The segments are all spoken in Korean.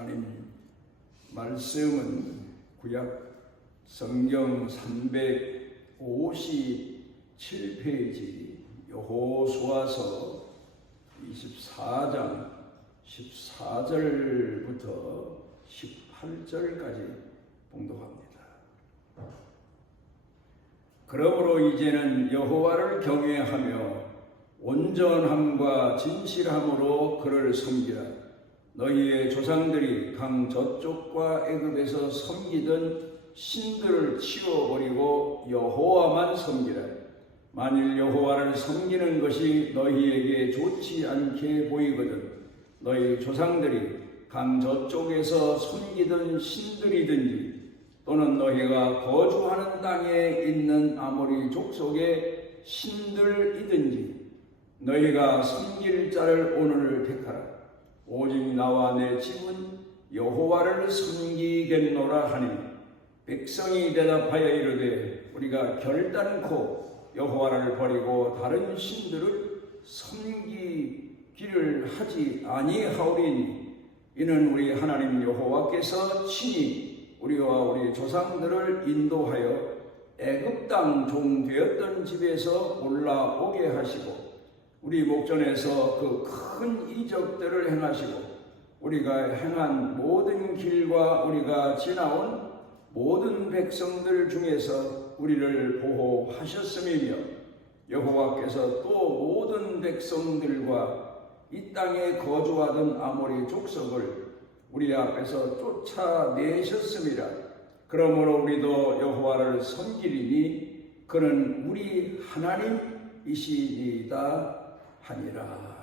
하나님 말씀은 구약 성경 357페이지 여호수아서 24장 14절부터 18절까지 봉독합니다. 그러므로 이제는 여호와를 경외하며 온전함과 진실함으로 그를 섬기라. 너희의 조상들이 강 저쪽과 애굽에서 섬기던 신들을 치워버리고 여호와만 섬기라. 만일 여호와를 섬기는 것이 너희에게 좋지 않게 보이거든 너희 조상들이 강 저쪽에서 섬기던 신들이든지 또는 너희가 거주하는 땅에 있는 아모리 족속의 신들이든지 너희가 섬길 자를 오늘 택하라. 오직 나와 내 집은 여호와를 섬기겠노라 하니 백성이 대답하여 이르되 우리가 결단코 여호와를 버리고 다른 신들을 섬기기를 하지 아니하오리니 이는 우리 하나님 여호와께서 친히 우리와 우리 조상들을 인도하여 애굽 땅 종 되었던 집에서 올라오게 하시고 우리 목전에서 그 큰 이적들을 행하시고 우리가 행한 모든 길과 우리가 지나온 모든 백성들 중에서 우리를 보호하셨음이며 여호와께서 또 모든 백성들과 이 땅에 거주하던 아모리 족속을 우리 앞에서 쫓아내셨음이라. 그러므로 우리도 여호와를 섬기리니 그는 우리 하나님이시니이다 하니라.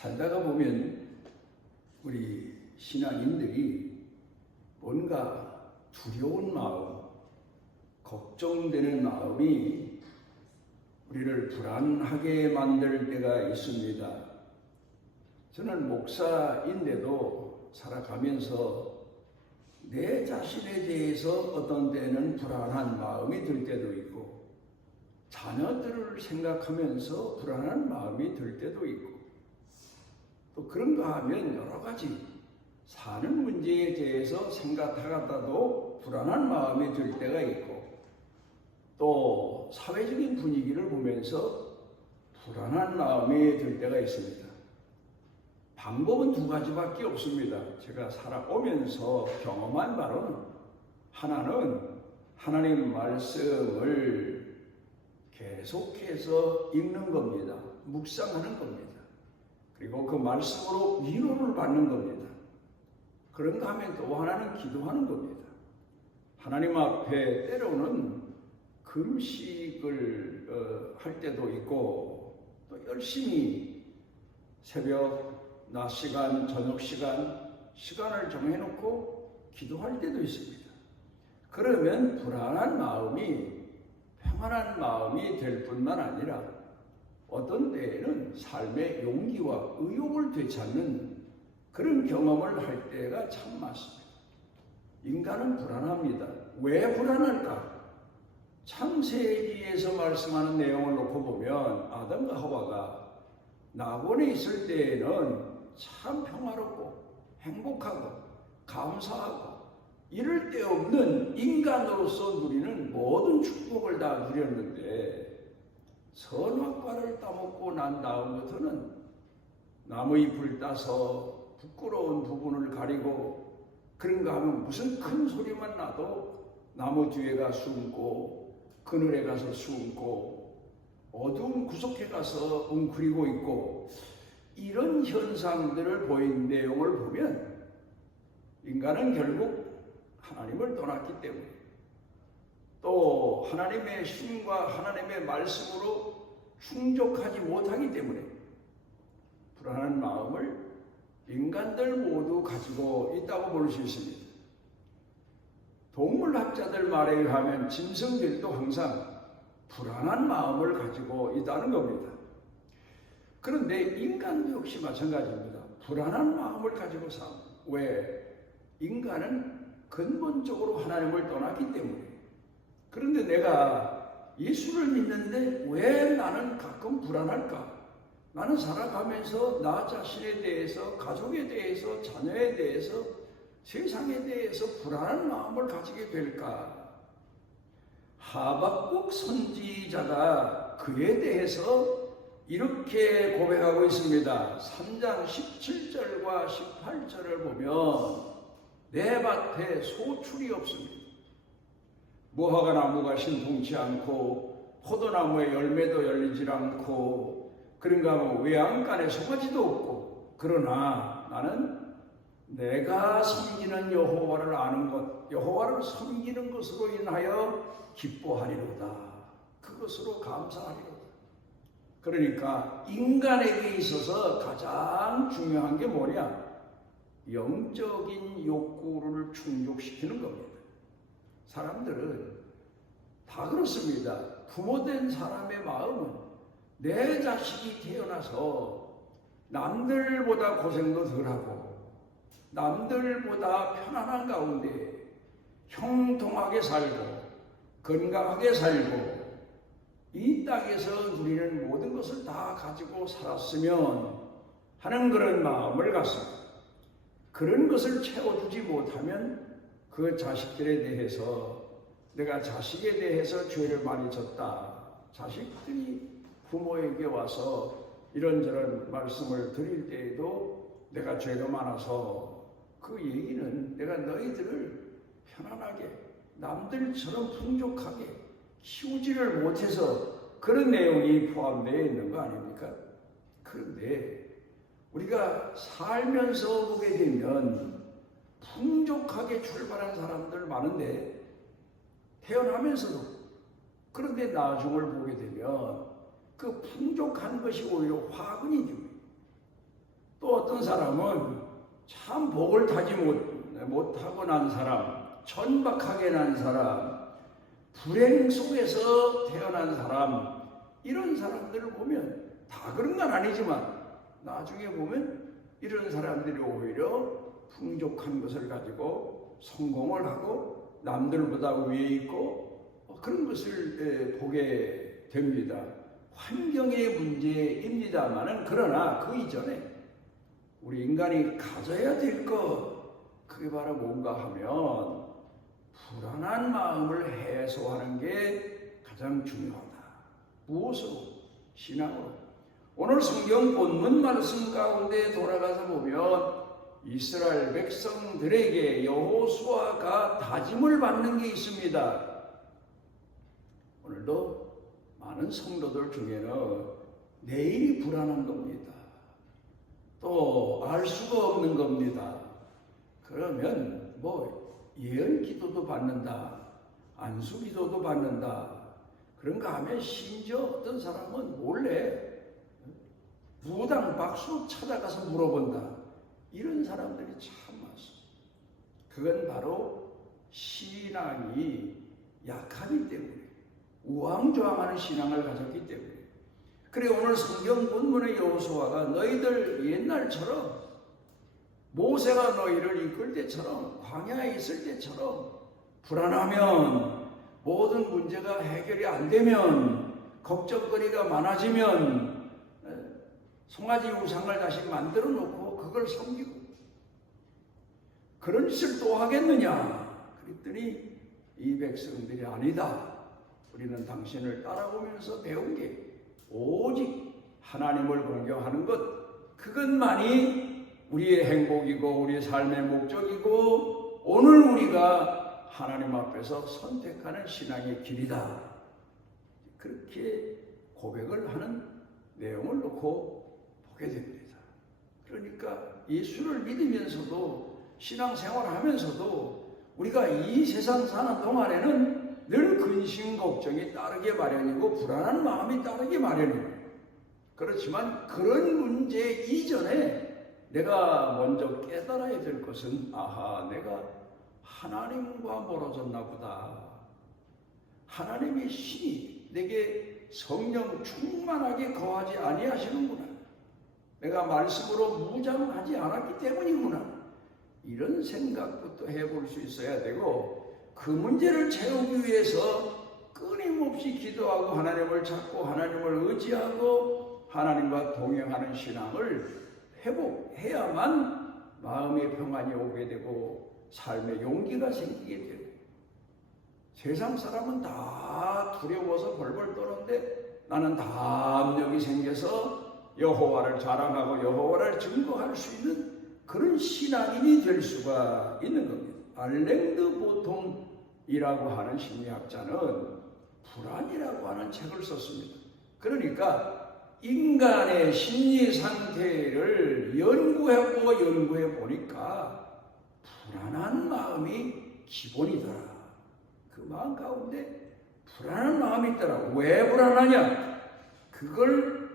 살다가 보면 우리 신앙인들이 뭔가 두려운 마음, 걱정되는 마음이 우리를 불안하게 만들 때가 있습니다. 저는 목사인데도 살아가면서 내 자신에 대해서 어떤 때는 불안한 마음이 들 때도 있고 자녀들을 생각하면서 불안한 마음이 들 때도 있고 또 그런가 하면 여러 가지 사는 문제에 대해서 생각하다가도 불안한 마음이 들 때가 있고 또 사회적인 분위기를 보면서 불안한 마음이 들 때가 있습니다. 방법은 두 가지밖에 없습니다. 제가 살아오면서 경험한 바로는 하나는 하나님 말씀을 계속해서 읽는 겁니다. 묵상하는 겁니다. 그리고 그 말씀으로 위로를 받는 겁니다. 그런가 하면 또 하나는 기도하는 겁니다. 하나님 앞에 때로는 금식을 할 때도 있고 또 열심히 새벽, 낮 시간, 저녁 시간을 정해놓고 기도할 때도 있습니다. 그러면 불안한 마음이 평안한 마음이 될 뿐만 아니라 어떤 때에는 삶의 용기와 의욕을 되찾는 그런 경험을 할 때가 참 많습니다. 인간은 불안합니다. 왜 불안할까? 창세기에서 말씀하는 내용을 놓고 보면 아담과 하와가 낙원에 있을 때에는 참 평화롭고 행복하고 감사하고 이럴 데 없는 인간으로서 누리는 모든 축복을 다 누렸는데 선악과를 따먹고 난 다음부터는 나무잎을 따서 부끄러운 부분을 가리고 그런가 하면 무슨 큰 소리만 나도 나무 뒤에가 숨고 그늘에 가서 숨고 어두운 구석에 가서 웅크리고 있고 이런 현상들을 보인 내용을 보면 인간은 결국 하나님을 떠났기 때문에 또 하나님의 힘과 하나님의 말씀으로 충족하지 못하기 때문에 불안한 마음을 인간들 모두 가지고 있다고 볼 수 있습니다. 동물학자들 말에 의하면 짐승들도 항상 불안한 마음을 가지고 있다는 겁니다. 그런데 인간도 역시 마찬가지입니다. 불안한 마음을 가지고 삽니다. 왜? 인간은 근본적으로 하나님을 떠났기 때문에. 그런데 내가 예수를 믿는데 왜 나는 가끔 불안할까? 나는 살아가면서 나 자신에 대해서, 가족에 대해서, 자녀에 대해서, 세상에 대해서 불안한 마음을 가지게 될까? 하박국 선지자가 그에 대해서 이렇게 고백하고 있습니다. 3장 17절과 18절을 보면 내 밭에 소출이 없습니다. 무화과 나무가 신통치 않고 포도나무의 열매도 열리질 않고 그런가 하면 외양간에 송아지도 없고 그러나 나는 내가 섬기는 여호와를 아는 것, 여호와를 섬기는 것으로 인하여 기뻐하리로다. 그것으로 감사하리로다. 그러니까 인간에게 있어서 가장 중요한 게 뭐냐? 영적인 욕구를 충족시키는 겁니다. 사람들은 다 그렇습니다. 부모된 사람의 마음은 내 자식이 태어나서 남들보다 고생도 덜하고 남들보다 편안한 가운데 형통하게 살고 건강하게 살고 이 땅에서 누리는 모든 것을 다 가지고 살았으면 하는 그런 마음을 갖습니다. 그런 것을 채워주지 못하면 그 자식들에 대해서 내가 자식에 대해서 죄를 많이 졌다. 자식들이 부모에게 와서 이런저런 말씀을 드릴 때에도 내가 죄가 많아서 그 얘기는 내가 너희들을 편안하게 남들처럼 풍족하게 키우지를 못해서 그런 내용이 포함되어 있는 거 아닙니까? 그런데 우리가 살면서 보게 되면 풍족하게 출발한 사람들 많은데 태어나면서도 그런데 나중을 보게 되면 그 풍족한 것이 오히려 화근이 됩니다. 또 어떤 사람은 참 복을 타지 못하고 난 사람, 천박하게 난 사람, 불행 속에서 태어난 사람, 이런 사람들을 보면 다 그런 건 아니지만 나중에 보면 이런 사람들이 오히려 풍족한 것을 가지고 성공을 하고 남들보다 위에 있고 그런 것을 보게 됩니다. 환경의 문제입니다만은 그러나 그 이전에 우리 인간이 가져야 될 것 그게 바로 뭔가 하면 불안한 마음을 해소하는 게 가장 중요하다. 무엇으로? 신앙으로. 오늘 성경 본문 말씀 가운데 돌아가서 보면 이스라엘 백성들에게 여호수아가 다짐을 받는 게 있습니다. 오늘도 많은 성도들 중에는 내일이 불안한 겁니다. 또 알 수가 없는 겁니다. 그러면 예언 기도도 받는다. 안수 기도도 받는다. 그런가 하면 심지어 어떤 사람은 몰래 무당 박수 찾아가서 물어본다. 이런 사람들이 참 많습니다. 그건 바로 신앙이 약하기 때문에 우왕좌왕하는 신앙을 가졌기 때문에 그래 오늘 성경 본문의 여호수아가 너희들 옛날처럼 모세가 너희를 이끌 때처럼 광야에 있을 때처럼 불안하면 모든 문제가 해결이 안 되면 걱정거리가 많아지면 송아지 우상을 다시 만들어 놓고 그걸 섬기고 그런 짓을 또 하겠느냐 그랬더니 이 백성들이 아니다. 우리는 당신을 따라오면서 배운 게 오직 하나님을 공경하는 것 그것만이 우리의 행복이고 우리의 삶의 목적이고 오늘 우리가 하나님 앞에서 선택하는 신앙의 길이다. 그렇게 고백을 하는 내용을 놓고 보게 됩니다. 그러니까 예수를 믿으면서도 신앙생활을 하면서도 우리가 이 세상 사는 동안에는 늘 근심 걱정이 따르게 마련이고 불안한 마음이 따르게 마련입니다. 그렇지만 그런 문제 이전에 내가 먼저 깨달아야 될 것은 내가 하나님과 멀어졌나 보다. 하나님의 신이 내게 성령 충만하게 거하지 아니하시는구나. 내가 말씀으로 무장하지 않았기 때문이구나. 이런 생각부터 해볼 수 있어야 되고 그 문제를 채우기 위해서 끊임없이 기도하고 하나님을 찾고 하나님을 의지하고 하나님과 동행하는 신앙을 회복해야만 마음의 평안이 오게 되고 삶의 용기가 생기게 되고, 세상 사람은 다 두려워서 벌벌 떠는데 나는 다 압력이 생겨서 여호와를 자랑하고 여호와를 증거할 수 있는 그런 신앙인이 될 수가 있는 겁니다. 알랭드 보통이라고 하는 심리학자는 불안이라고 하는 책을 썼습니다. 그러니까 인간의 심리 상태를 연구해 보니까 불안한 마음이 기본이더라. 그 마음 가운데 불안한 마음이 있더라. 왜 불안하냐? 그걸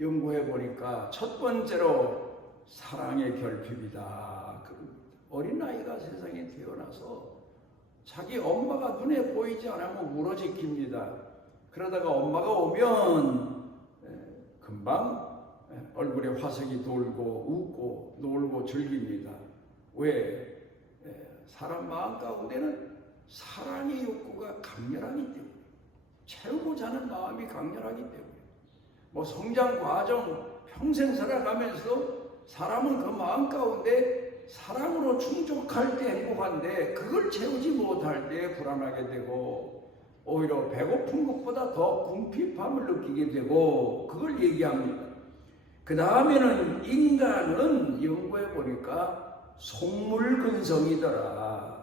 연구해 보니까 첫 번째로 사랑의 결핍이다. 어린아이가 세상에 태어나서 자기 엄마가 눈에 보이지 않으면 울어지킵니다. 그러다가 엄마가 오면 금방 얼굴에 화색이 돌고 웃고 놀고 즐깁니다. 왜? 사람 마음 가운데는 사랑의 욕구가 강렬하기 때문에, 채우고자 하는 마음이 강렬하기 때문에, 뭐 성장 과정 평생 살아가면서 사람은 그 마음 가운데 사랑으로 충족할 때 행복한데 그걸 채우지 못할 때 불안하게 되고, 오히려 배고픈 것보다 더 궁핍함을 느끼게 되고, 그걸 얘기합니다. 그 다음에는 인간은 연구해 보니까 속물근성이더라.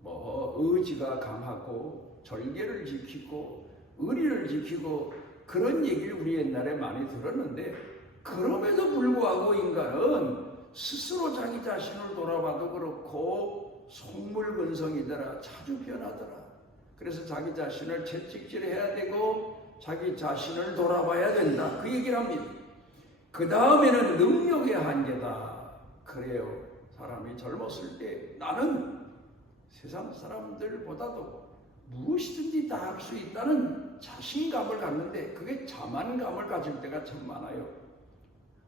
뭐 의지가 강하고 절개를 지키고 의리를 지키고 그런 얘기를 우리 옛날에 많이 들었는데, 그럼에도 불구하고 인간은 스스로 자기 자신을 돌아봐도 그렇고 속물근성이더라. 자주 변하더라. 그래서 자기 자신을 채찍질해야 되고 자기 자신을 돌아봐야 된다. 그 얘기를 합니다. 그 다음에는 능력의 한계다. 그래요. 사람이 젊었을 때 나는 세상 사람들보다도 무엇이든지 다 할 수 있다는 자신감을 갖는데, 그게 자만감을 가질 때가 참 많아요.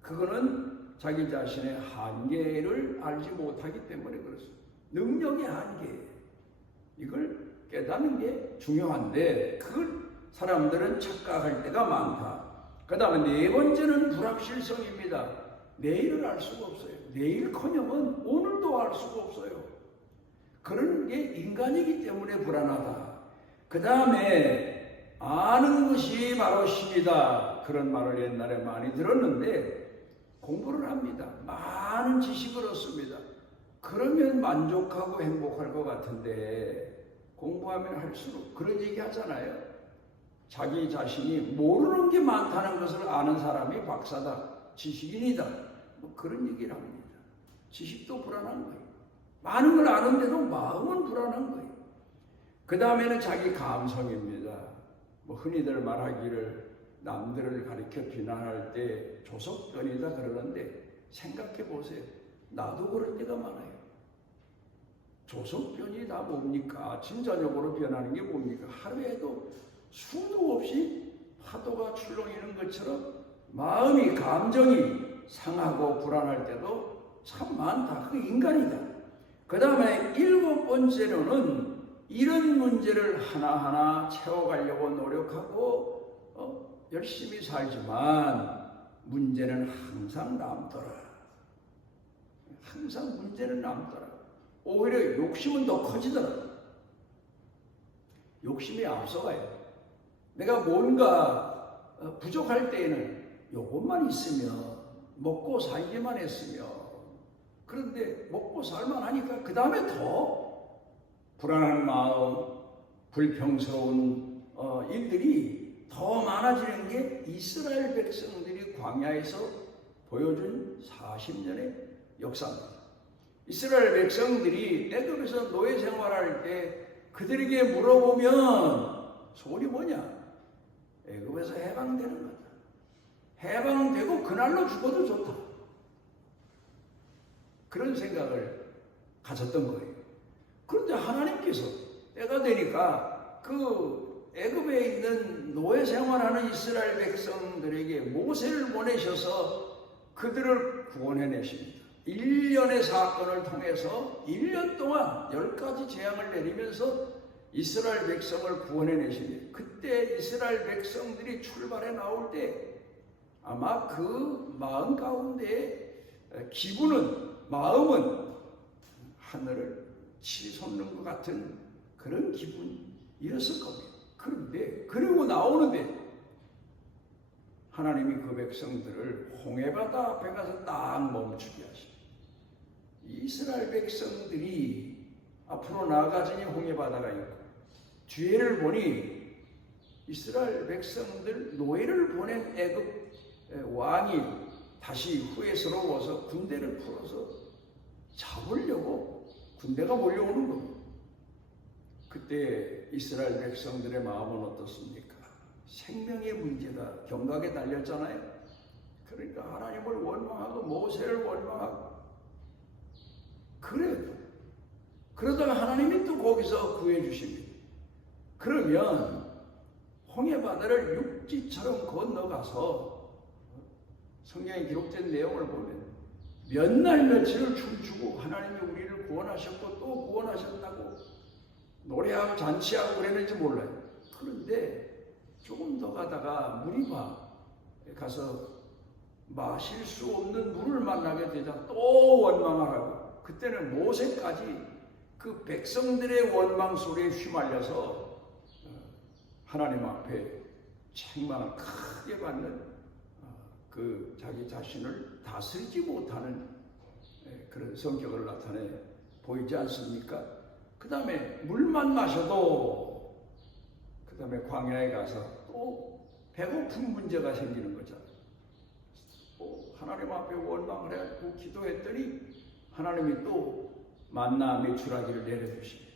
그거는 자기 자신의 한계를 알지 못하기 때문에 그렇습니다. 능력의 한계, 이걸 깨닫는 게 중요한데 그걸 사람들은 착각할 때가 많다. 그 다음에 네 번째는 불확실성입니다. 내일을 알 수가 없어요. 내일커녕은 오늘도 알 수가 없어요. 그런 게 인간이기 때문에 불안하다. 그 다음에 아는 것이 바로 신이다. 그런 말을 옛날에 많이 들었는데 공부를 합니다. 많은 지식을 얻습니다. 그러면 만족하고 행복할 것 같은데 공부하면 할수록 그런 얘기 하잖아요. 자기 자신이 모르는 게 많다는 것을 아는 사람이 박사다, 지식인이다, 뭐 그런 얘기를 합니다. 지식도 불안한 거예요. 많은 걸 아는데도 마음은 불안한 거예요. 그 다음에는 자기 감성입니다. 뭐 흔히들 말하기를 남들을 가리켜 비난할 때 조석변이다 그러는데, 생각해 보세요. 나도 그럴 때가 많아요. 조석변이 다 뭡니까? 진자적으로 변하는 게 뭡니까? 하루에도 수도 없이 파도가 출렁이는 것처럼 마음이, 감정이 상하고 불안할 때도 참 많다. 그게 인간이다. 그 다음에 일곱 번째로는 이런 문제를 하나하나 채워가려고 노력하고 열심히 살지만 문제는 항상 남더라. 항상 문제는 남더라. 오히려 욕심은 더 커지더라. 욕심이 앞서가요. 내가 뭔가 부족할 때에는 요것만 있으면, 먹고 살기만 했으면, 그런데 먹고 살만 하니까 그 다음에 더 불안한 마음, 불평스러운 일들이 더 많아지는 게 이스라엘 백성들이 광야에서 보여준 40년의 역사입니다. 이스라엘 백성들이 애굽에서 노예 생활할 때 그들에게 물어보면 소원이 뭐냐? 애굽에서 해방되는 거다. 해방되고 그날로 죽어도 좋다. 그런 생각을 가졌던 거예요. 그런데 하나님께서 때가 되니까 그 애굽에 있는 노예 생활하는 이스라엘 백성들에게 모세를 보내셔서 그들을 구원해내십니다. 1년의 사건을 통해서 1년 동안 10가지 재앙을 내리면서 이스라엘 백성을 구원해내시니 그때 이스라엘 백성들이 출발해 나올 때 아마 그 마음 가운데 마음은 하늘을 치솟는 것 같은 그런 기분이었을 겁니다. 그런데 그리고 나오는데 하나님이 그 백성들을 홍해바다 앞에 가서 딱 멈추게 하시고 이스라엘 백성들이 앞으로 나아가자니 홍해바다가 있고 뒤에를 보니 이스라엘 백성들 노예를 보낸 애굽 왕이 다시 후회스러워서 군대를 풀어서 잡으려고 군대가 몰려오는 겁니다. 그때 이스라엘 백성들의 마음은 어떻습니까? 생명의 문제다. 경각에 달렸잖아요. 그러니까 하나님을 원망하고 모세를 원망하고 그래요. 그러다가 하나님이 또 거기서 구해 주십니다. 그러면 홍해바다를 육지처럼 건너가서 성경에 기록된 내용을 보면 몇 날 며칠을 춤추고 하나님이 우리를 구원하셨고 또 구원하셨다고 노래하고 잔치하고 그랬는지 몰라요. 그런데 조금 더 가다가 무리바에 가서 마실 수 없는 물을 만나게 되자 또 원망을 하고 그때는 모세까지 그 백성들의 원망 소리에 휘말려서 하나님 앞에 책망을 크게 받는 그 자기 자신을 다스리지 못하는 그런 성격을 나타내 보이지 않습니까? 그 다음에 물만 마셔도 그 다음에 광야에 가서 또 배고픈 문제가 생기는 거잖아요. 하나님 앞에 원망을 해가지고 기도했더니 하나님이 또 만나 메추라기를 내려주십니다.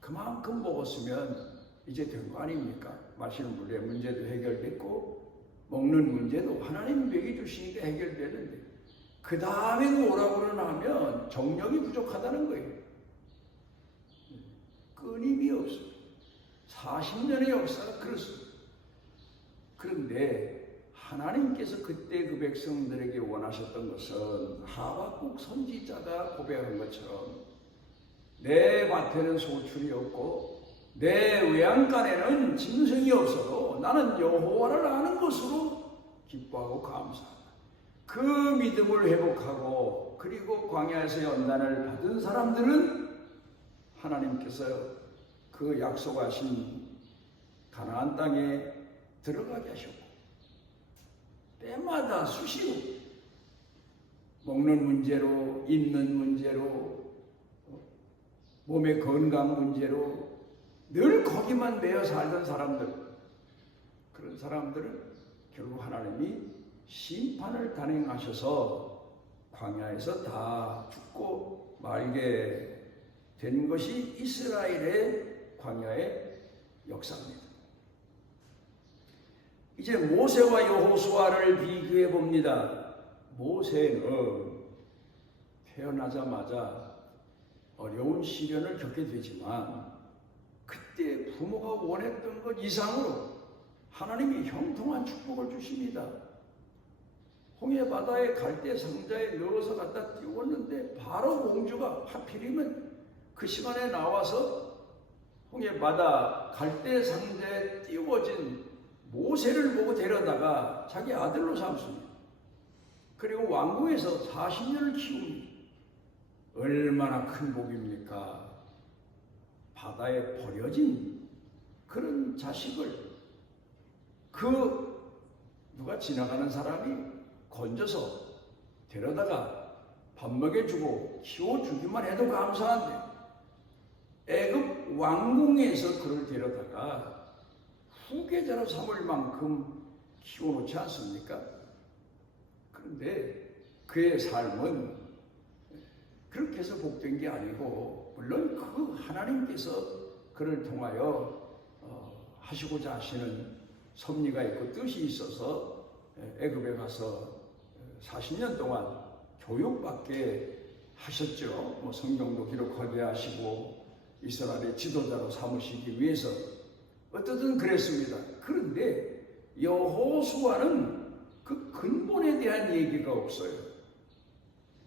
그만큼 먹었으면 이제 된 거 아닙니까? 마시는 물의 문제도 해결됐고 먹는 문제도 하나님이 먹여주시니까 해결되는데 그 다음에도 오라고 그러면 정력이 부족하다는 거예요. 끊임이 없어요. 40년의 역사가 그렇습니다. 그런데 하나님께서 그때 그 백성들에게 원하셨던 것은 하박국 선지자가 고백한 것처럼 내 밭에는 소출이 없고 내 외양간에는 짐승이 없어도 나는 여호와를 아는 것으로 기뻐하고 감사한다. 그 믿음을 회복하고 그리고 광야에서 연단을 받은 사람들은 하나님께서 그 약속하신 가나안 땅에 들어가게 하셨고 때마다 수시로 먹는 문제로 입는 문제로 몸의 건강 문제로 늘 거기만 매여 살던 사람들 그런 사람들은 결국 하나님이 심판을 단행하셔서 광야에서 다 죽고 말게 된 것이 이스라엘의 광야의 역사입니다. 이제 모세와 여호수아를 비교해 봅니다. 모세는 태어나자마자 어려운 시련을 겪게 되지만 그때 부모가 원했던 것 이상으로 하나님이 형통한 축복을 주십니다. 홍해바다에 갈대 상자에 넣어서 갖다 띄웠는데 바로 공주가 하필이면 그 시간에 나와서 홍해바다 갈대 상자에 띄워진 모세를 보고 데려다가 자기 아들로 삼습니다. 그리고 왕궁에서 40년을 키웁니다. 얼마나 큰 복입니까? 바다에 버려진 그런 자식을 누가 지나가는 사람이 건져서 데려다가 밥 먹여주고 키워주기만 해도 감사한데 애굽 왕궁에서 그를 데려다가 후계자로 삼을 만큼 키워놓지 않습니까? 그런데 그의 삶은 그렇게 해서 복된 게 아니고 물론 그 하나님께서 그를 통하여 하시고자 하시는 섭리가 있고 뜻이 있어서 애굽에 가서 40년 동안 교육받게 하셨죠. 성경도 기록하게 하시고 이스라엘의 지도자로 삼으시기 위해서 어쨌든 그랬습니다. 그런데 여호수아는 그 근본에 대한 얘기가 없어요.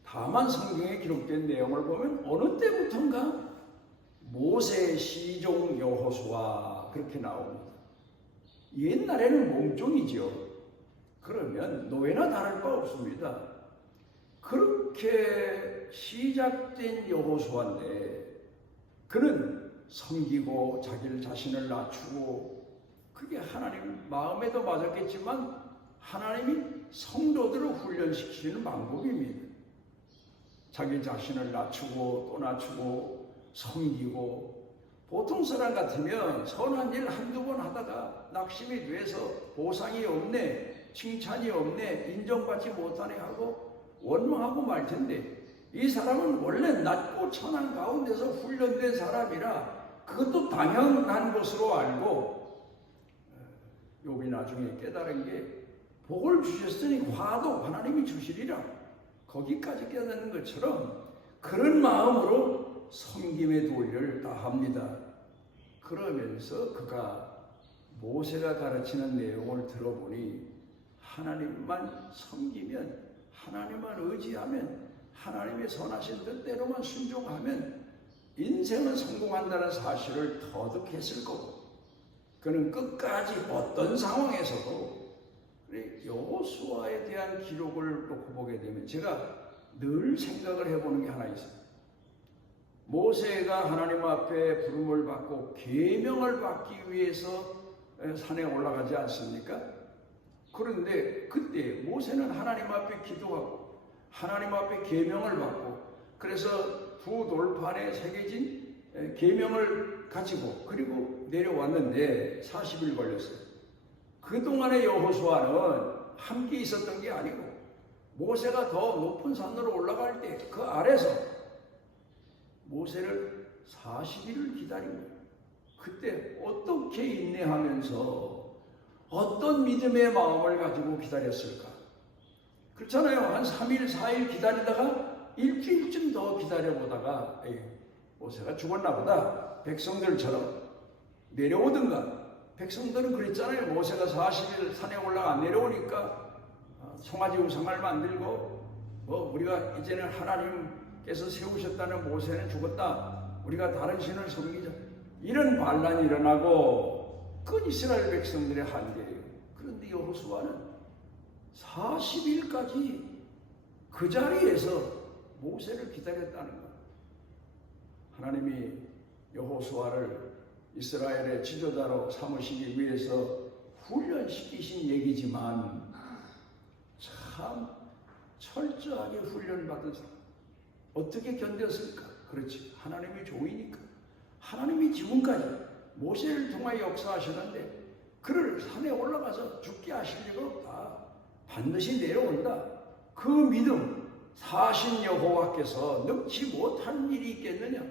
다만 성경에 기록된 내용을 보면 어느 때부턴가 모세 시종 여호수아 그렇게 나옵니다. 옛날에는 몸종이죠. 그러면 노예나 다를 바 없습니다. 그렇게 시작된 여호수아인데 그는 섬기고 자기 자신을 낮추고 그게 하나님 마음에도 맞았겠지만 하나님이 성도들을 훈련시키는 방법입니다. 자기 자신을 낮추고 또 낮추고 섬기고 보통 사람 같으면 선한 일 한두 번 하다가 낙심이 돼서 보상이 없네, 칭찬이 없네, 인정받지 못하네 하고 원망하고 말 텐데 이 사람은 원래 낮고 천한 가운데서 훈련된 사람이라 그것도 당연한 것으로 알고 욥이 나중에 깨달은 게 복을 주셨으니 화도 하나님이 주시리라 거기까지 깨닫는 것처럼 그런 마음으로 섬김의 도리를 다합니다. 그러면서 그가 모세가 가르치는 내용을 들어보니 하나님만 섬기면 하나님만 의지하면 하나님의 선하신 뜻대로만 순종하면 인생은 성공한다는 사실을 터득했을 거고 그는 끝까지 어떤 상황에서도 여호수아에 대한 기록을 놓고 보게 되면 제가 늘 생각을 해보는 게 하나 있어요. 모세가 하나님 앞에 부름을 받고 계명을 받기 위해서 산에 올라가지 않습니까? 그런데 그때 모세는 하나님 앞에 기도하고 하나님 앞에 계명을 받고 그래서 두 돌판에 새겨진 계명을 가지고 그리고 내려왔는데 40일 걸렸어요. 그동안의 여호수아는 함께 있었던 게 아니고 모세가 더 높은 산으로 올라갈 때 그 아래서 모세를 40일을 기다린 거예요. 그때 어떻게 인내하면서 어떤 믿음의 마음을 가지고 기다렸을까? 그렇잖아요. 한 3일, 4일 기다리다가 일주일쯤 더 기다려보다가 모세가 죽었나 보다. 백성들처럼 내려오든가. 백성들은 그랬잖아요. 모세가 40일 산에 올라가 내려오니까 송아지 우상을 만들고 우리가 이제는 하나님께서 세우셨다는 모세는 죽었다. 우리가 다른 신을 섬기자. 이런 반란이 일어나고 그건 이스라엘 백성들의 한계예요. 그런데 여호수아는 40일까지 그 자리에서 모세를 기다렸다는 것. 하나님이 여호수아를 이스라엘의 지도자로 삼으시기 위해서 훈련시키신 얘기지만 참 철저하게 훈련받은 사람. 어떻게 견뎠을까? 그렇지. 하나님이 좋으니까. 하나님이 지금까지 모세를 통하여 역사하셨는데 그를 산에 올라가서 죽게 하실 리가 없다. 반드시 내려온다. 그 믿음, 사신 여호와께서 넣지 못한 일이 있겠느냐?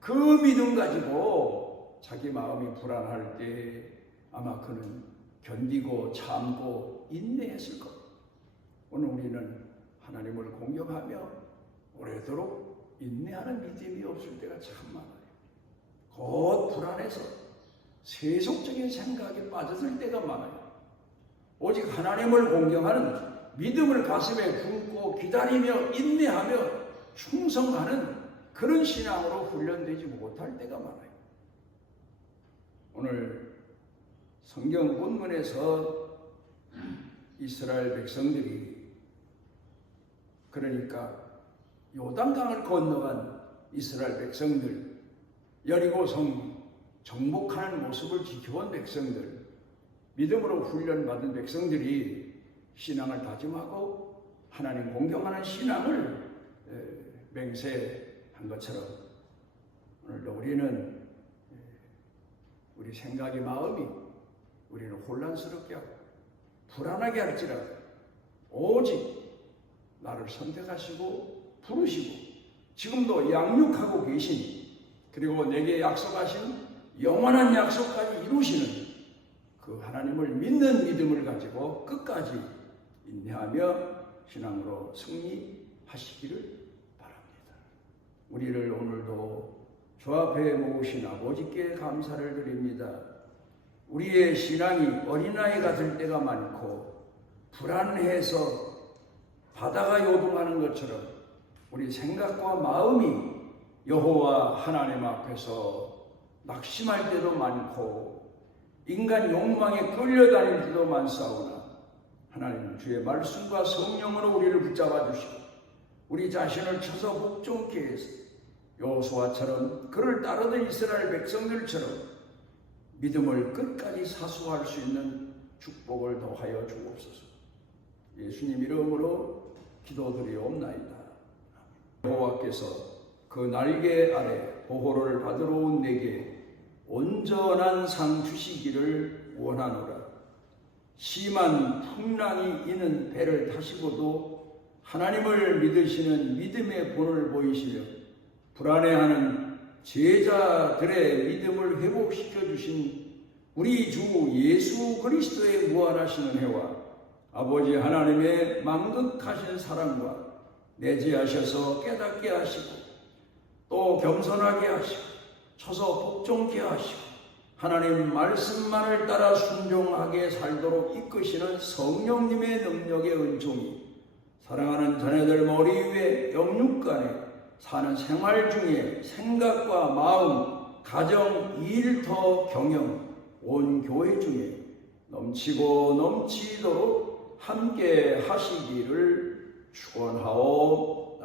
그 믿음 가지고 자기 마음이 불안할 때 아마 그는 견디고 참고 인내했을 겁니다. 오늘 우리는 하나님을 공경하며 오래도록 인내하는 믿음이 없을 때가 참 많아요. 곧 불안해서 세속적인 생각에 빠져들 때가 많아요. 오직 하나님을 공경하는 믿음을 가슴에 품고 기다리며 인내하며 충성하는 그런 신앙으로 훈련되지 못할 때가 많아요. 오늘 성경 본문에서 이스라엘 백성들이 그러니까 요단강을 건너간 이스라엘 백성들 여리고성 정복하는 모습을 지켜본 백성들 믿음으로 훈련받은 백성들이 신앙을 다짐하고 하나님 공경하는 신앙을 맹세한 것처럼 오늘도 우리는 우리 생각의 마음이 우리는 혼란스럽게 하고 불안하게 할지라도 오직 나를 선택하시고 부르시고 지금도 양육하고 계신 그리고 내게 약속하신 영원한 약속까지 이루시는 그 하나님을 믿는 믿음을 가지고 끝까지 인내하며 신앙으로 승리하시기를 바랍니다. 우리를 오늘도 주 앞에 모으신 아버지께 감사를 드립니다. 우리의 신앙이 어린아이 같을 때가 많고 불안해서 바다가 요동하는 것처럼 우리 생각과 마음이 여호와 하나님 앞에서 낙심할 때도 많고 인간 욕망에 끌려다닐 때도 많사오나 하나님 주의 말씀과 성령으로 우리를 붙잡아 주시고 우리 자신을 쳐서 복종케 해서 여호수아처럼 그를 따르던 이스라엘 백성들처럼 믿음을 끝까지 사수할 수 있는 축복을 더하여 주옵소서. 예수님 이름으로 기도드리옵나이다. 여호와께서 그 날개 아래 보호를 받으러 온 내게 온전한 상 주시기를 원하노라. 심한 풍랑이 있는 배를 타시고도 하나님을 믿으시는 믿음의 본을 보이시며 불안해하는 제자들의 믿음을 회복시켜 주신 우리 주 예수 그리스도의 무한하신 은혜와 아버지 하나님의 만극하신 사랑과 내재하셔서 깨닫게 하시고 또 겸손하게 하시고 쳐서 복종케 하시고 하나님 말씀만을 따라 순종하게 살도록 이끄시는 성령님의 능력의 은총이 사랑하는 자녀들 머리 위에 영육간에 사는 생활 중에 생각과 마음, 가정, 일터, 경영, 온 교회 중에 넘치고 넘치도록 함께 하시기를 축원하옵나이다.